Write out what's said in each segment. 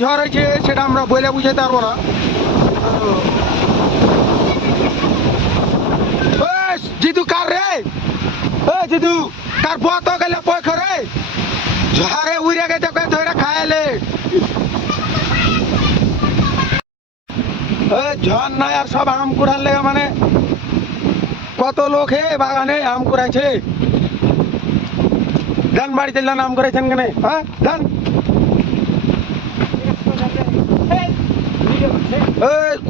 ঝড় হয়েছে সেটা আমরা বলে বুঝাতে পারবো না। জিতু কার রে, জিতু কার বত গেলে পয়খ রে, ঝড়ে উড়ে গেছে ধরে খায়ালে। ঝড় নাই আর সব আম কুড়ার লেগে মানে কত লোক হে বাগানে আম কুড়াইছে। ধান বাড়ি চললেন আম করেছেন কেন? হ্যাঁ ধান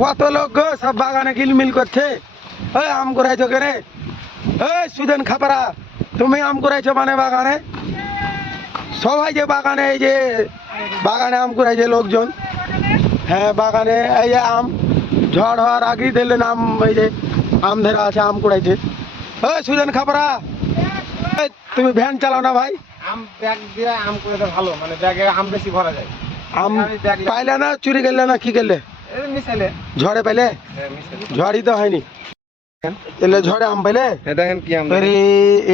কত লোক গো সব বাগানে গিলমিল করছে। আম কুড়াইছো কেন? সুদেন খাপারা তুমি আম কুড়াইছো মানে বাগানে? সবাই যে বাগানে এই যে বাগানে আম কুড়াইছে লোকজন। হ্যাঁ বাগানে এই যে আম ঝড় হওয়ার আগেই দিলেন আম, এই যে আম ধরা আছে আম কুড়াইছে। সুদেন খাপারা তুমি ভ্যান চালাও না ভাই? আম ব্যাগ দিয়ে আম কুড়াতে ভালো, মানে ব্যাগে আম বেশি ভরা যায়। আম পাইলে না চুরি করলে না কি করলে? মিশালে ঝড়ে পাইলে? ঝড়ই তো হয়নি এলে ঝড়ে আম পাইলে? দেখেন কি আম,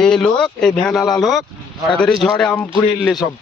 এই লোক এই ভ্যান আলা লোক তাদের ঝড়ে আম কুড়িয়ে সব।